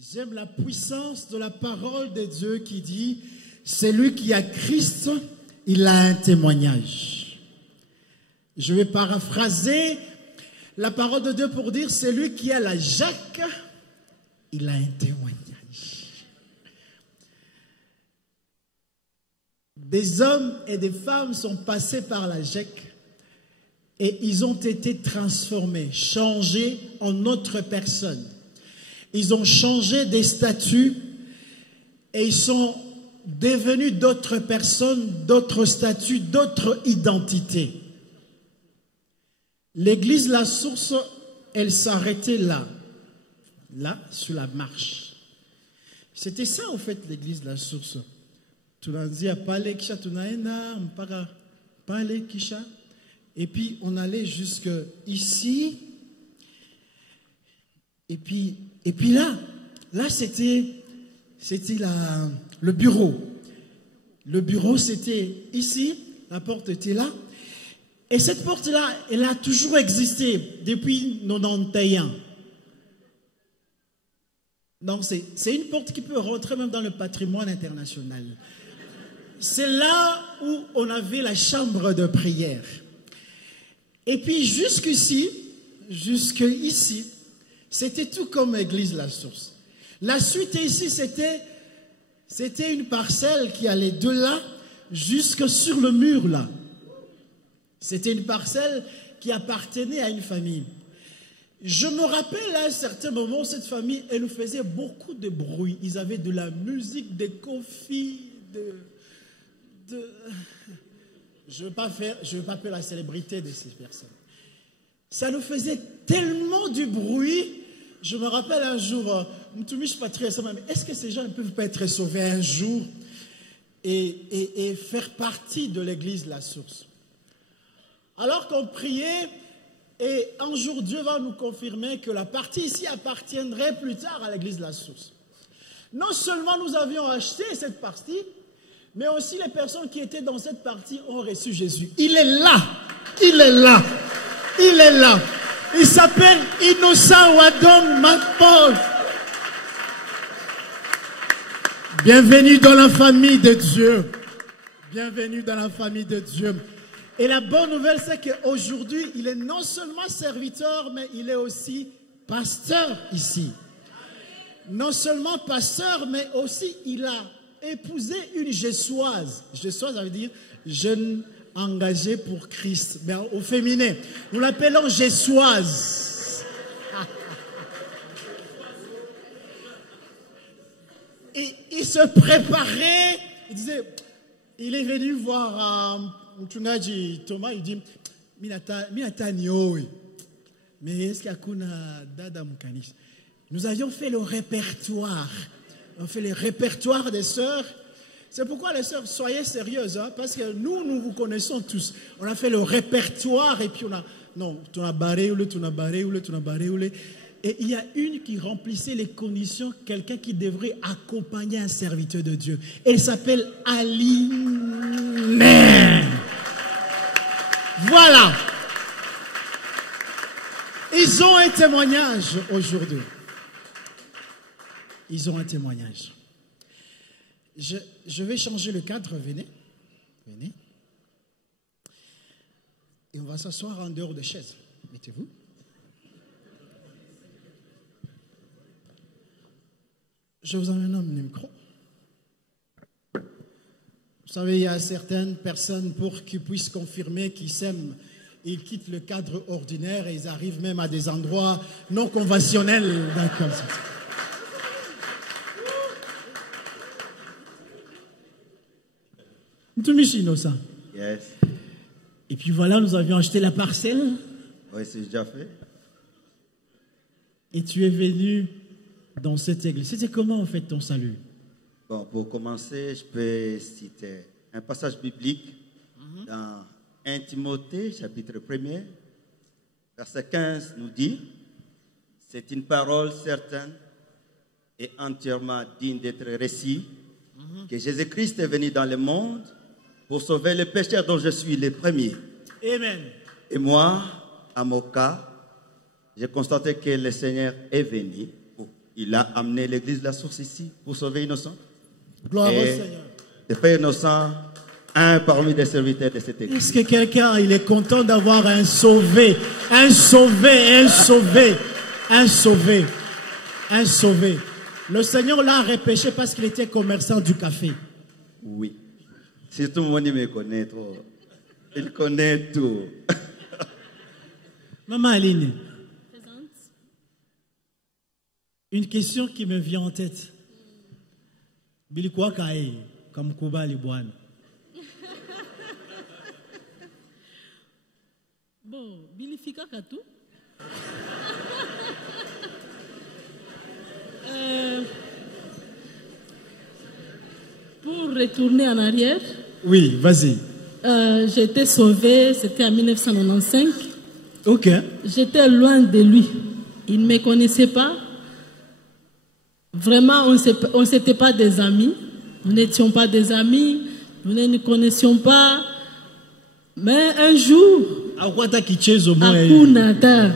J'aime la puissance de la parole de Dieu qui dit, celui qui a Christ, il a un témoignage. Je vais paraphraser la parole de Dieu pour dire, celui qui a la Jacques, il a un témoignage. Des hommes et des femmes sont passés par la Jacques et ils ont été transformés, changés en autre personne. Ils ont changé des statuts et ils sont devenus d'autres personnes, d'autres statuts, d'autres identités. L'église La Source, elle s'arrêtait là, sur la marche. C'était ça, en fait, l'église La Source. Et puis, on allait jusque ici. Et puis là c'était le bureau. Le bureau, c'était ici. La porte était là. Et cette porte-là, elle a toujours existé depuis 91. Donc, c'est une porte qui peut rentrer même dans le patrimoine international. C'est là où on avait la chambre de prière. Et puis, jusqu'ici, c'était tout comme l'église La Source. La suite ici, c'était une parcelle qui allait de là jusque sur le mur là. C'était une parcelle qui appartenait à une famille. Je me rappelle à un certain moment, cette famille, elle nous faisait beaucoup de bruit. Ils avaient de la musique, des confis, je ne veux pas faire la célébrité de ces personnes. Ça nous faisait tellement du bruit. Je me rappelle un jour, est-ce que ces gens ne peuvent pas être sauvés un jour et faire partie de l'église La Source? Alors qu'on priait, et un jour Dieu va nous confirmer que la partie ici appartiendrait plus tard à l'église La Source. Non seulement nous avions acheté cette partie, mais aussi les personnes qui étaient dans cette partie ont reçu Jésus. Il est là, il est là, il est là. Il s'appelle Innocent Wadong Macpaul. Bienvenue dans la famille de Dieu. Bienvenue dans la famille de Dieu. Et la bonne nouvelle, c'est qu'aujourd'hui, il est non seulement serviteur, mais il est aussi pasteur ici. Non seulement pasteur, mais aussi il a épousé une gessoise. Gessoise, ça veut dire jeune engagée pour Christ. Mais au féminin, nous l'appelons gessoise. Et il se préparait, il disait, il est venu voir Thomas, il dit, mais est-ce qu'il y a dada mukanish? Nous avions fait le répertoire. On fait le répertoire des sœurs. C'est pourquoi les sœurs, soyez sérieuses, hein, parce que nous vous connaissons tous. On a fait le répertoire et puis on a barré. Et il y a une qui remplissait les conditions, quelqu'un qui devrait accompagner un serviteur de Dieu. Elle s'appelle Aline. Voilà. Ils ont un témoignage aujourd'hui. Ils ont un témoignage. Je vais changer le cadre, venez. Venez. Et on va s'asseoir en dehors de chaises. Mettez-vous. Je vous emmène un micro. Vous savez, il y a certaines personnes pour qu'ils puissent confirmer qu'ils s'aiment. Ils quittent le cadre ordinaire et ils arrivent même à des endroits non conventionnels. D'accord. Innocent. Yes. Et puis voilà, nous avions acheté la parcelle. Oui, c'est déjà fait. Et tu es venu dans cette église. C'était comment en fait ton salut? Bon, pour commencer, je peux citer un passage biblique dans 1 Timothée, chapitre 1er, verset 15 nous dit, c'est une parole certaine et entièrement digne d'être récit, que Jésus-Christ est venu dans le monde pour sauver les pécheurs dont je suis le premier. Amen. Et moi, à mon cas, j'ai constaté que le Seigneur est venu. il a amené l'église de la source ici pour sauver Innocent. Gloire au Et Seigneur. de faire Innocent un parmi les serviteurs de cette église. Est-ce que quelqu'un il est content d'avoir un sauvé, un sauvé, un sauvé, un sauvé, un sauvé? Le Seigneur l'a repêché parce qu'il était commerçant du café. Oui. Si tout le monde me connaît trop. Il connaît tout. Maman Aline, une question qui me vient en tête. Bilikwa Kae, comme Kuba Libuan. Bon, Bilifika Katou. Pour retourner en arrière. Oui, vas-y. J'ai été sauvée, c'était en 1995. Ok. J'étais loin de lui. Il ne me connaissait pas. Vraiment, on n'était pas des amis. Nous n'étions pas des amis. Nous ne nous connaissions pas. Mais un jour, à Kunata,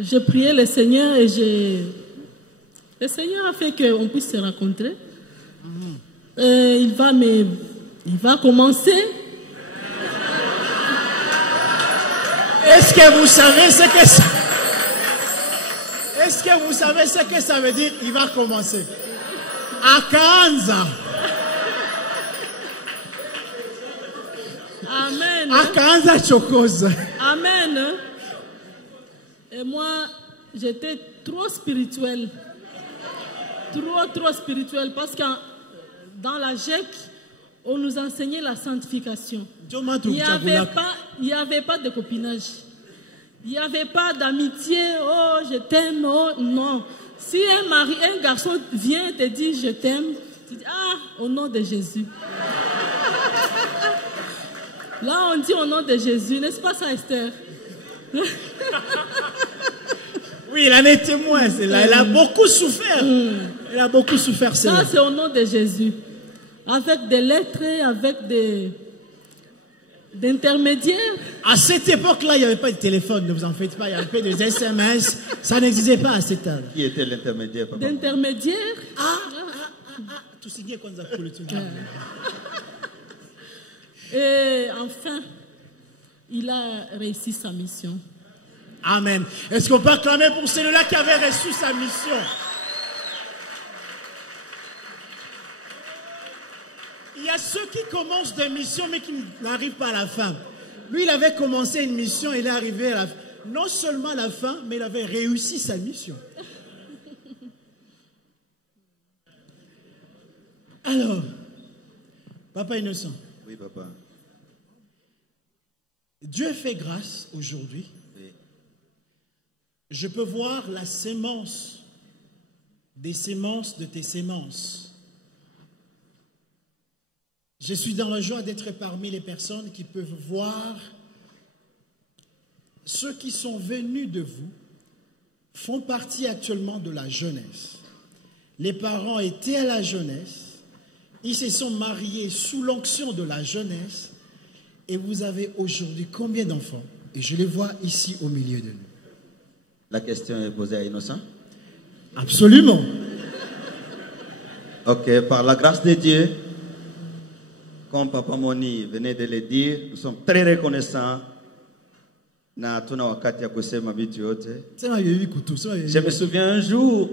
j'ai prié le Seigneur et le Seigneur a fait qu'on puisse se rencontrer. Il va commencer. Est-ce que vous savez ce que ça... Est-ce que vous savez ce que ça veut dire? Il va commencer. Akanza. Amen. Akanza chokoza. Amen. Et moi, j'étais trop spirituelle. Trop spirituelle. Parce que dans la GEC, on nous enseignait la sanctification. Il n'y avait pas de copinage. Il n'y avait pas d'amitié. Oh, je t'aime. Oh, non. Si un garçon vient et te dit je t'aime, tu dis ah, au nom de Jésus. Là, on dit au nom de Jésus, n'est-ce pas ça, Esther? Oui, elle en est témoin. Elle a beaucoup souffert. Elle a beaucoup souffert. Ça, c'est au nom de Jésus. Avec des lettres, avec d'intermédiaires. À cette époque-là, il n'y avait pas de téléphone, ne vous en faites pas. Il y avait pas des SMS. Ça n'existait pas à cette âge. Qui était l'intermédiaire, papa? D'intermédiaires. Tout signé quand ça coule. Et enfin, il a réussi sa mission. Amen. Est-ce qu'on peut acclamer pour celui-là qui avait reçu sa mission? Il y a ceux qui commencent des missions mais qui n'arrivent pas à la fin. Lui, il avait commencé une mission, il est arrivé à la fin. Non seulement à la fin, mais il avait réussi sa mission. Alors, Papa Innocent. Oui, papa. Dieu fait grâce aujourd'hui. Oui. Je peux voir la sémence des sémences de tes sémences. Je suis dans la joie d'être parmi les personnes qui peuvent voir ceux qui sont venus de vous font partie actuellement de la jeunesse. Les parents étaient à la jeunesse, ils se sont mariés sous l'onction de la jeunesse et vous avez aujourd'hui combien d'enfants? Et je les vois ici au milieu de nous. La question est posée à Innocent? Absolument. Ok, par la grâce de Dieu, comme Papa Moni venait de le dire, nous sommes très reconnaissants. Je me souviens un jour,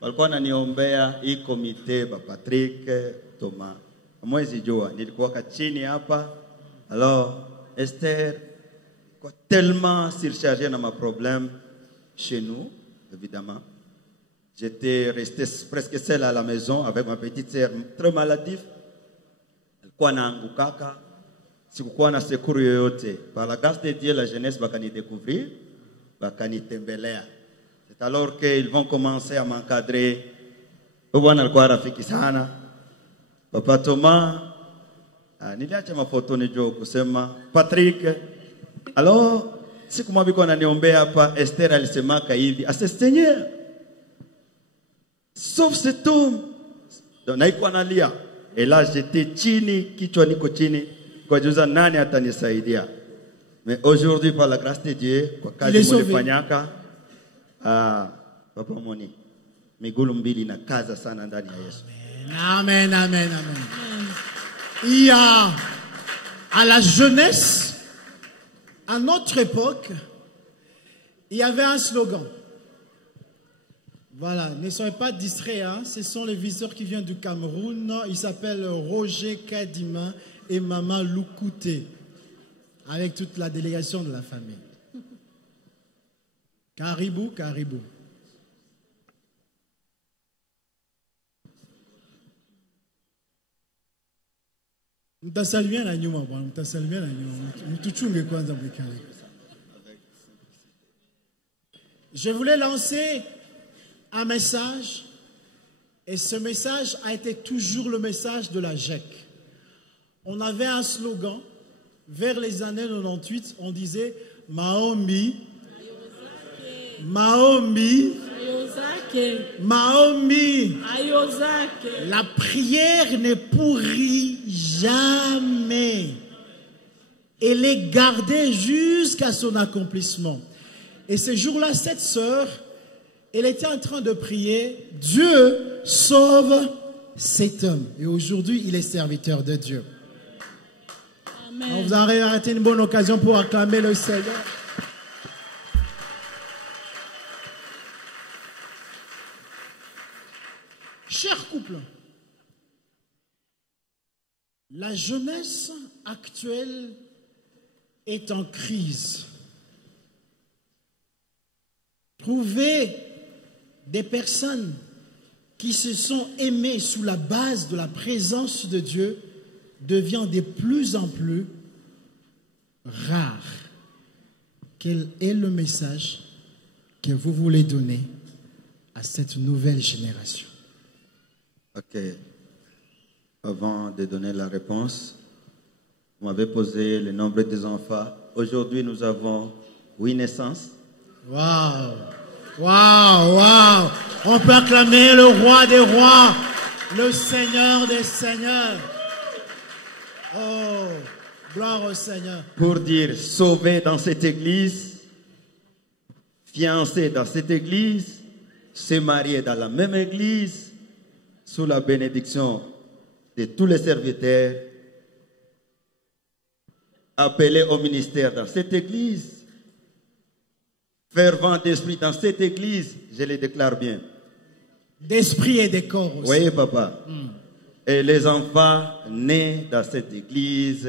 walikuwa wananiombea hii komite ba Patrick, Thomas. Mwezi jua nilikuwa chini hapa. Alors Esther quoi tellement surchargée dans ma problème chez nous, évidemment. J'étais resté presque seul à la maison avec ma petite sœur très maladive. Alikuwa naangukaka. Sikukuwa na sekuru yoyote. Par la grâce de Dieu, la jeunesse va découvrir, va tembelea. C'est alors qu'ils vont commencer à m'encadrer. Bwana alikuwa rafiki sana. Papa Thomas, niliacha mafoto nijo kusema Patrick. Alors, siku moja biko ananiombea hapa, Esther alisemaka hivi, "Ase Seigneur, sauf cet homme." Donc naikuwa nalia. Et là j'étais chini, kichwa niko chini. Kwa juza nani atanisaidia. Mais aujourd'hui par la grâce de Dieu, kwa kazi mulifanyaka, Papa Moni, migulu mbili na kaza sana ndani ya Yesu. Amen, amen, amen. Il y a à la jeunesse, à notre époque, il y avait un slogan. Voilà, ne soyez pas distraits, hein. Ce sont les visiteurs qui viennent du Cameroun. Ils s'appellent Roger Kadima et Maman Loukouté, avec toute la délégation de la famille. Caribou, caribou. Je voulais lancer un message, et ce message a été toujours le message de la GEC. On avait un slogan, vers les années 98, on disait Maombi, Maombi, Maombi. La prière ne pourrit jamais. Elle est gardée jusqu'à son accomplissement. Et ce jour-là, cette sœur, elle était en train de prier, Dieu sauve cet homme. Et aujourd'hui, il est serviteur de Dieu. Amen. On vous a arrêté une bonne occasion pour acclamer le Seigneur. Chers couples, la jeunesse actuelle est en crise. Trouver des personnes qui se sont aimées sous la base de la présence de Dieu devient de plus en plus rare. Quel est le message que vous voulez donner à cette nouvelle génération? Ok. Avant de donner la réponse, vous m'avez posé le nombre des enfants. Aujourd'hui, nous avons 8 naissances. Waouh! Waouh! Waouh! On peut acclamer le roi des rois, le Seigneur des seigneurs. Oh, gloire au Seigneur. Pour dire sauvé dans cette église, fiancé dans cette église, se marier dans la même église, sous la bénédiction de tous les serviteurs, appelés au ministère dans cette église, fervent d'esprit dans cette église, je le déclare bien. D'esprit et de corps aussi. Oui, papa. Et les enfants nés dans cette église,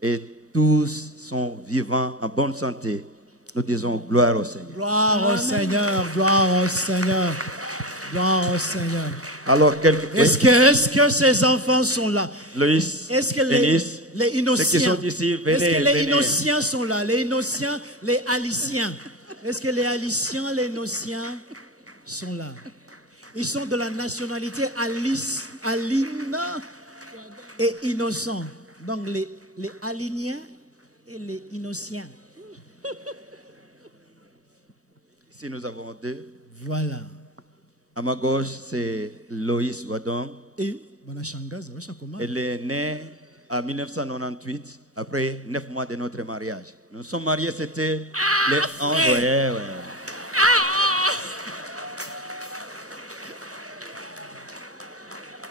et tous sont vivants en bonne santé. Nous disons gloire au Seigneur. Gloire au Seigneur, gloire au Seigneur, gloire au Seigneur. Alors, est-ce que ces enfants sont là? Loïs, est-ce que Denis, les innocents, ceux qui sont ici, venez, est-ce que les venez. innocents sont là? Les innocents, les aliciens. Est-ce que les aliciens, les innocents sont là? Ils sont de la nationalité Alina et innocent. Donc les aliniens et les innocents. Ici, nous avons deux. Voilà. À ma gauche, c'est Loïs Wadon. Et Elle est née en 1998, après 9 mois de notre mariage. Nous sommes mariés, c'était le 11. Ouais.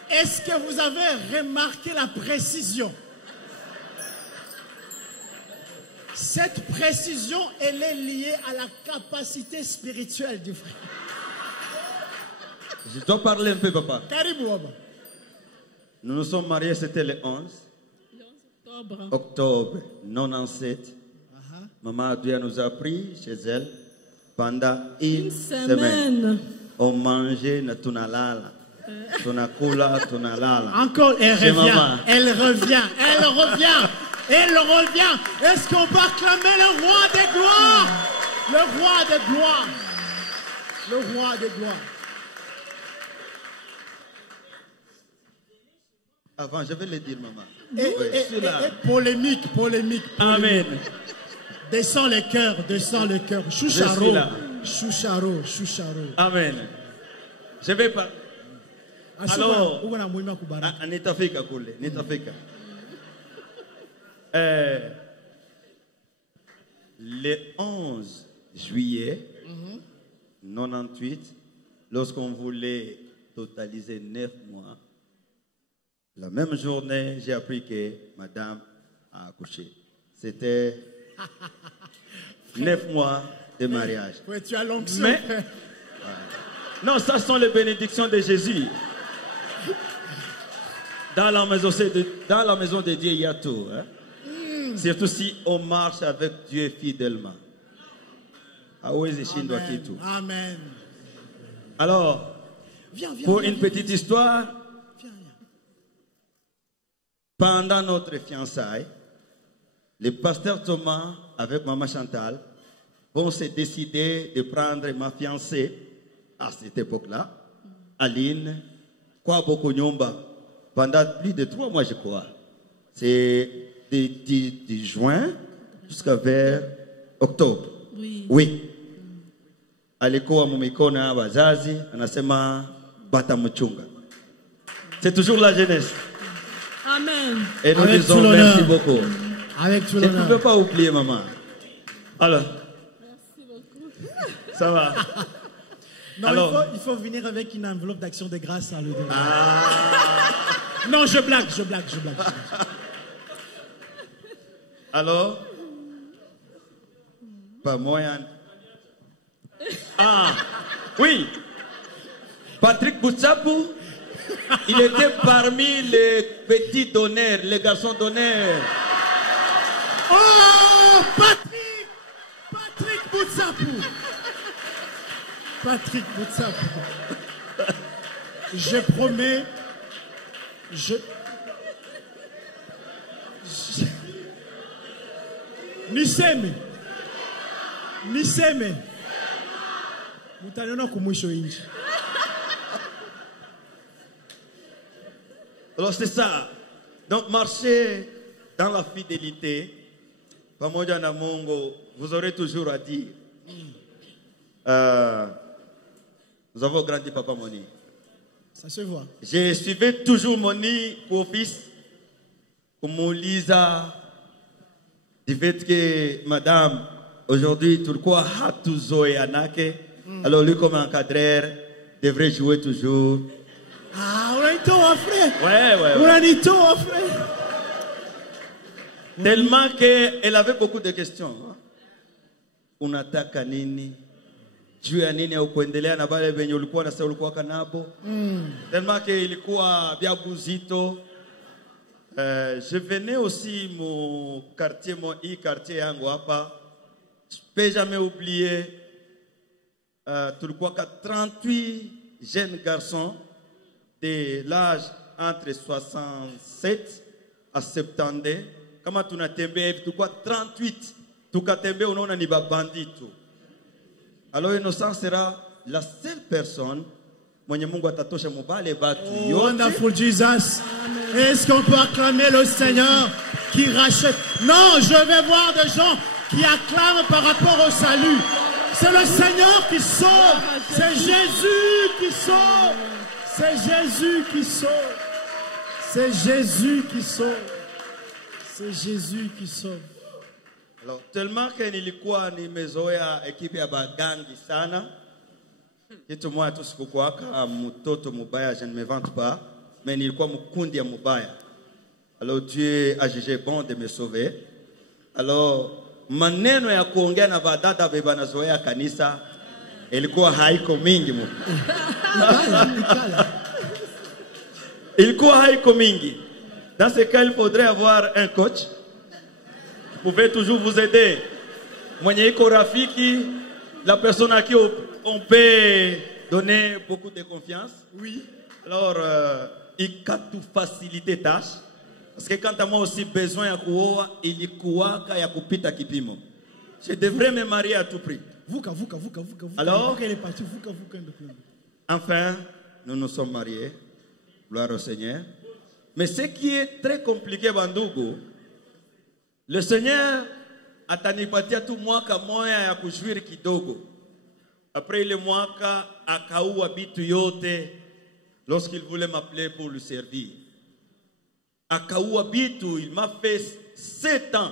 Est-ce que vous avez remarqué la précision? Cette précision, elle est liée à la capacité spirituelle du frère. Je dois parler un peu, papa. Caribou. Nous nous sommes mariés, c'était le 11 octobre 97. Maman Adouya nous a pris chez elle pendant une semaine. On mangeait na tunalala. Tunakula, tunalala. Encore, elle revient. Maman. Elle revient. Elle revient. Elle revient. Est-ce qu'on peut acclamer le roi des gloires? Le roi des gloires. Le roi des gloires. Avant, je vais le dire, maman. Et polémique. Amen. Descends les cœurs. Choucharo. Amen. Je vais pas. Alors, nitafika kule, nitafika. Le 11 juillet 98, lorsqu'on voulait totaliser 9 mois, la même journée, j'ai appris que madame a accouché. C'était 9 mois de mariage. Ouais, tu as l'onction. Mais, non, ça sont les bénédictions de Jésus. Dans la maison de Dieu, il y a tout. Hein? Surtout si on marche avec Dieu fidèlement. Amen. Alors, viens, pour viens, une petite histoire, viens. pendant notre fiançailles, le pasteur Thomas avec maman Chantal vont se décider de prendre ma fiancée à cette époque-là, Aline, Kwaboko Nyomba, pendant plus de 3 mois, je crois. C'est de juin jusqu'à vers octobre. Oui. Alikuwa mumikona wazazi, anasema batamuchunga. C'est toujours la jeunesse. Amen. Et nous Avec disons merci beaucoup. Avec tout Je ne l'honneur. peux pas oublier maman. Alors, Merci beaucoup. ça va. Non, Alors, il faut venir avec une enveloppe d'action de grâce à le donner. Ah. Non, je blague. Alors, pas moyen. Ah, oui. Patrick Boutsapou, il était parmi les petits donneurs, les garçons donneurs. Oh, Patrick Boutsapou. Patrick Boutsapou. Je promets, Niseme. Mutaliona kumwisho inji. Alors c'est ça. Donc marcher dans la fidélité, pamoja na Mungu, vous aurez toujours à dire. Nous avons grandi Papa Moni. Ça se voit. Je suivais toujours Moni pour fils, comme Lisa, du fait que madame, aujourd'hui, tout quoi, Hatuzo et Anake, alors lui comme encadreur, devrait jouer toujours. Ah, on a été frère. Ouais. On a été frère. Tellement qu'elle avait beaucoup de questions. Unataka nini? Juu ya nini au kuendelea na wale wenye ulikuwa na sasa ulikuwa kanabo? Tellement que ilikuwa bien buzito. Je venais aussi mon quartier yangu hapa. Je peux jamais oublier tulikuwa 38 jeunes garçons de l'âge entre 67 à 70. Kama tunatembea hivi tulikuwa 38, tukatembea unaona ni babandi tu. Alors Innocent sera la seule personne mwenye Mungu atatosha mubale batu yote. Wonderful Jesus. Est-ce qu'on peut acclamer le Seigneur qui rachète? Non, je vais voir des gens qui acclament par rapport au salut. C'est le Seigneur qui sauve. C'est Jésus qui sauve. C'est Jésus qui sauve. C'est Jésus qui sauve. C'est Jésus qui sauve. Alors tellement que nilikuwa nimezoea ekipe ya bagangi sana. Kitu moja tu sikukuwaka mtoto mubaya, je ne me vante pas, mais nilikuwa mkundi ya mubaya. Alors Dieu a jugé bon de me sauver. Alors maneno ya kuongea na badada beba nazoea kanisa ilikuwa haiko mingi mu. Ilikuwa haiko mingi. Dans ce cas, il faudrait avoir un coach qui pouvait toujours vous aider. Mwenye iko rafiki, la personne à qui on peut donner beaucoup de confiance. Oui. Alors, il a tout facilité tâche. Parce que quand tu as moi aussi besoin ya kuoa, ilikuwaka ya kupita kipimo. Je devrais me marier à tout prix. Vuka. Alors, elle est partie. Vuka. enfin, nous nous sommes mariés. Gloire au Seigneur. Mais ce qui est très compliqué, Bandugu, le Seigneur atanipatia tu mwaka moya ya kushwiri kidogo. Après le mwaka, akaua bitu yote lorsqu'il voulait m'appeler pour le servir. Akaua bitu, il m'a fait 7 ans.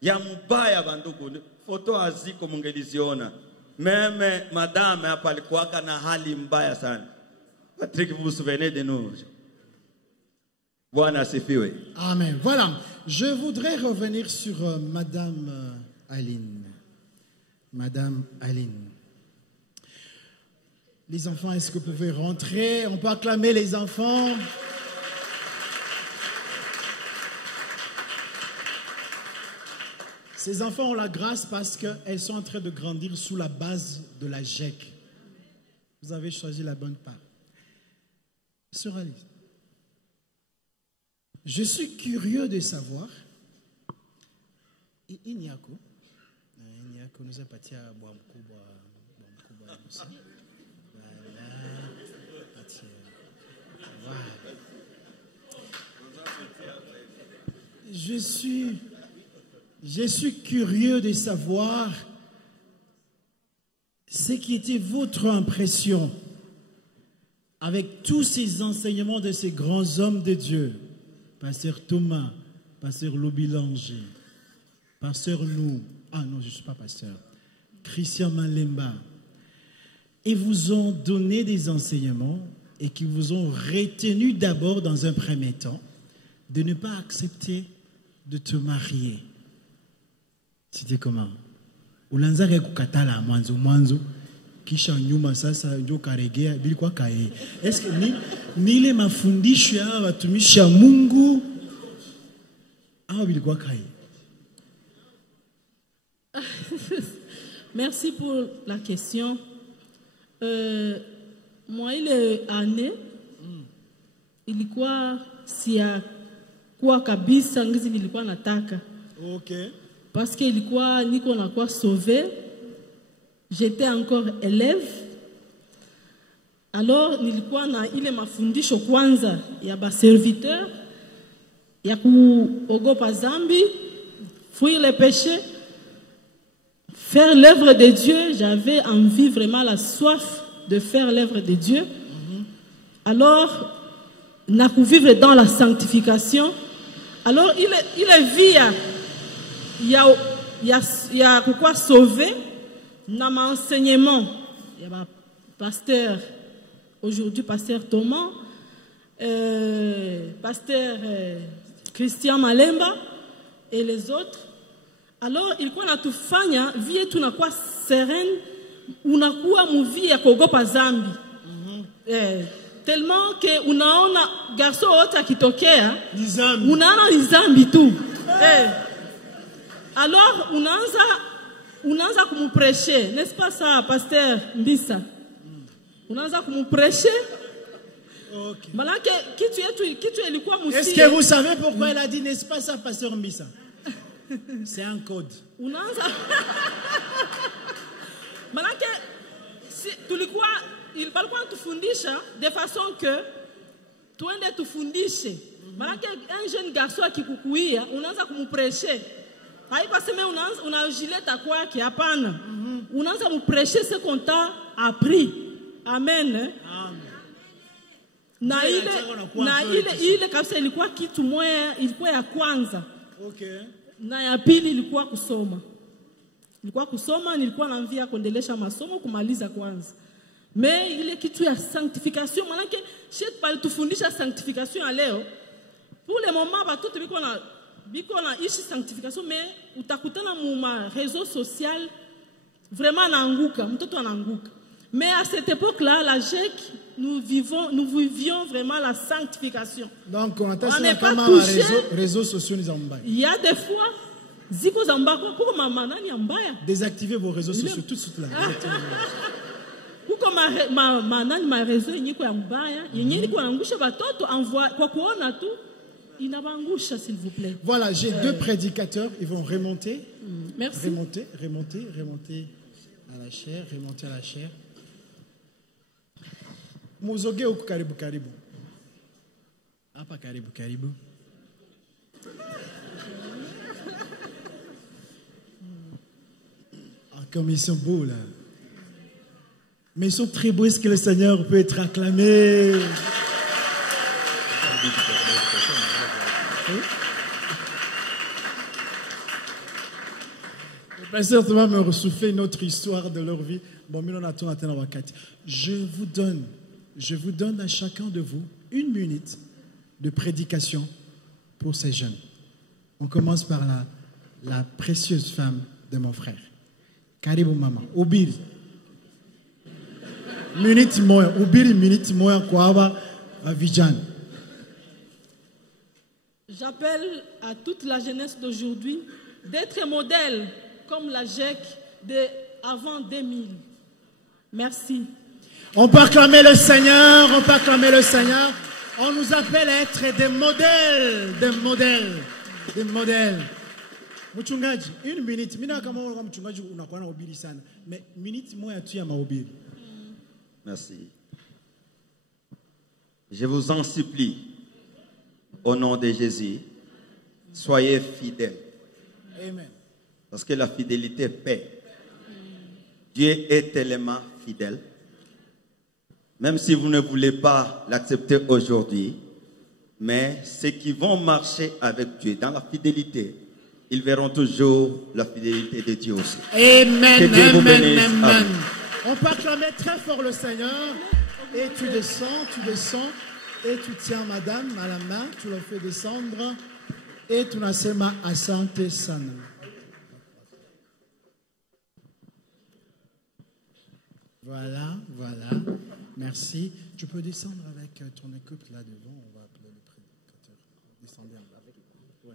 Ya mubaya Bandugu. Photo aziko mungeliziona. Même madame palikuwa na hali mbaya sana. Patrick, vous vous souvenez de nous? Bwana asifiwe. Amen. Voilà. Je voudrais revenir sur Madame Aline. Madame Aline. Les enfants, est-ce que vous pouvez rentrer? On peut acclamer les enfants. Ces enfants ont la grâce parce qu'elles sont en train de grandir sous la base de la GEC. Vous avez choisi la bonne part. Sœur Alice, je suis curieux de savoir. Inyako nous a pâti à Boamkouba. Je suis curieux de savoir ce qui était votre impression avec tous ces enseignements de ces grands hommes de Dieu, Pasteur Thomas, Pasteur Lobilanger, Pasteur Nou, ah non, je ne suis pas pasteur, Christian Malemba, et vous ont donné des enseignements et qui vous ont retenu d'abord dans un premier temps de ne pas accepter de te marier. C'était comment? Ulanza kukatala mwanzo kisha nyuma sasa ndio karegea bilikuwa kae. Est-ce que ni ile mafundisho ya watumishi wa Mungu au bilikuwa kae? Merci pour la question. Moi, ile année ilikuwa siya kuwa kabisa ngizi nilikuwa nataka. Okay. Parce que ilikuwa niko na kwa sauvé. J'étais encore élève. Alors nilikuwa na ile mafundisho kwanza ya ba serviteur ya kuogopa zambi, fuir les péchés, faire l'œuvre de Dieu. J'avais envie, vraiment la soif de faire l'œuvre de Dieu. Alors n'a pu vivre dans la sanctification. Alors il est via il y a quoi sauver dans mon enseignement. Il y a pasteur aujourd'hui, pasteur Thomas, pasteur Christian Malemba et les autres. Alors ilikuwa natufanya vie tunakuwa sereine, unakuwa muvie ya kuogopa zambi. Tellement que unaona garso wote akitokea unaona ni zambi tu. Alors unaanza kumuprêcher, n'est-ce pas ça, pasteur Mbisa? Unaanza kumuprêcher. Okay. Malaki kitu ilikuwa musi. Est-ce que vous savez pourquoi elle a dit n'est-ce pas ça, pasteur Mbisa? C'est un code. Unaanza Malaki tulikuwa ilikuwa tufundisha de façon que tuende tufundishe. Malaki un jeune garçon akikukuia unaanza kumuprêcher. Haiko sema unajileta kwake, hapana. Unaanza muprêcher ce qu'on t'a appris. Amen. Amen. Na ile kabisa ilikuwa kitu moja, ilikuwa ya kwanza. Okay. Na ya pili ilikuwa kusoma. Nilikuwa na mvia kuendelesha masomo kumaliza kwanza. Mais ile kitu ya sanctification, manake shet pale tufundisha sanctification ya leo. Pour le moment batoto biko na ishi sanctification, mais utakutana mu ma réseau social vraiment naanguka, mtoto anaanguka. Mais à cette époque-là, la GEC, nous vivions vraiment la sanctification. Donc on n'est pas touché. Réseaux sociaux nous emballent. Il y a des fois, ziko zambako pour mama nani ambaya. Désactivez vos réseaux sociaux tout de suite là. Kuko ma réseau nyiko ya mbaya, yenye liko naangusha batoto envoie kwa kuona tu. S'il vous plaît. Voilà, j'ai deux prédicateurs, ils vont remonter. Merci. Remonter à la chair, Muzoge ou karibu. Apa karibu. Ah, comme ils sont beaux là. Mais ils sont très beaux, est-ce que le Seigneur peut être acclamé? Le pasteur va me ressouffler une autre histoire de leur vie. Bon, je vous donne à chacun de vous 1 minute de prédication pour ces jeunes. On commence par la précieuse femme de mon frère. Karibu mama. Ubiri. Minute moya. Ubiri minute moya kwa vijana. J'appelle à toute la jeunesse d'aujourd'hui d'être modèle comme la GEC avant 2000. Merci. On peut acclamer le Seigneur, on peut acclamer le Seigneur. On nous appelle à être des modèles, des modèles, des modèles. Mchungaji, 1 minute. Mina kama wewe mchungaji unakuwa na ubiri sana. Mais minute moja tu ya mahubiri. Merci. Je vous en supplie, au nom de Jésus, soyez fidèles. Amen. Parce que la fidélité paie. Dieu est tellement fidèle. Même si vous ne voulez pas l'accepter aujourd'hui, mais ceux qui vont marcher avec Dieu dans la fidélité, ils verront toujours la fidélité de Dieu aussi. Amen, Que Dieu vous bénisse. amen. On peut acclamer très fort le Seigneur. Et tu descends, et tu tiens madame à la main, tu la fais descendre, et tu nasema asante sana. Voilà. Merci. Tu peux descendre avec ton écoute là devant. On va appeler le prédicateur. Descendez avec. Ouais.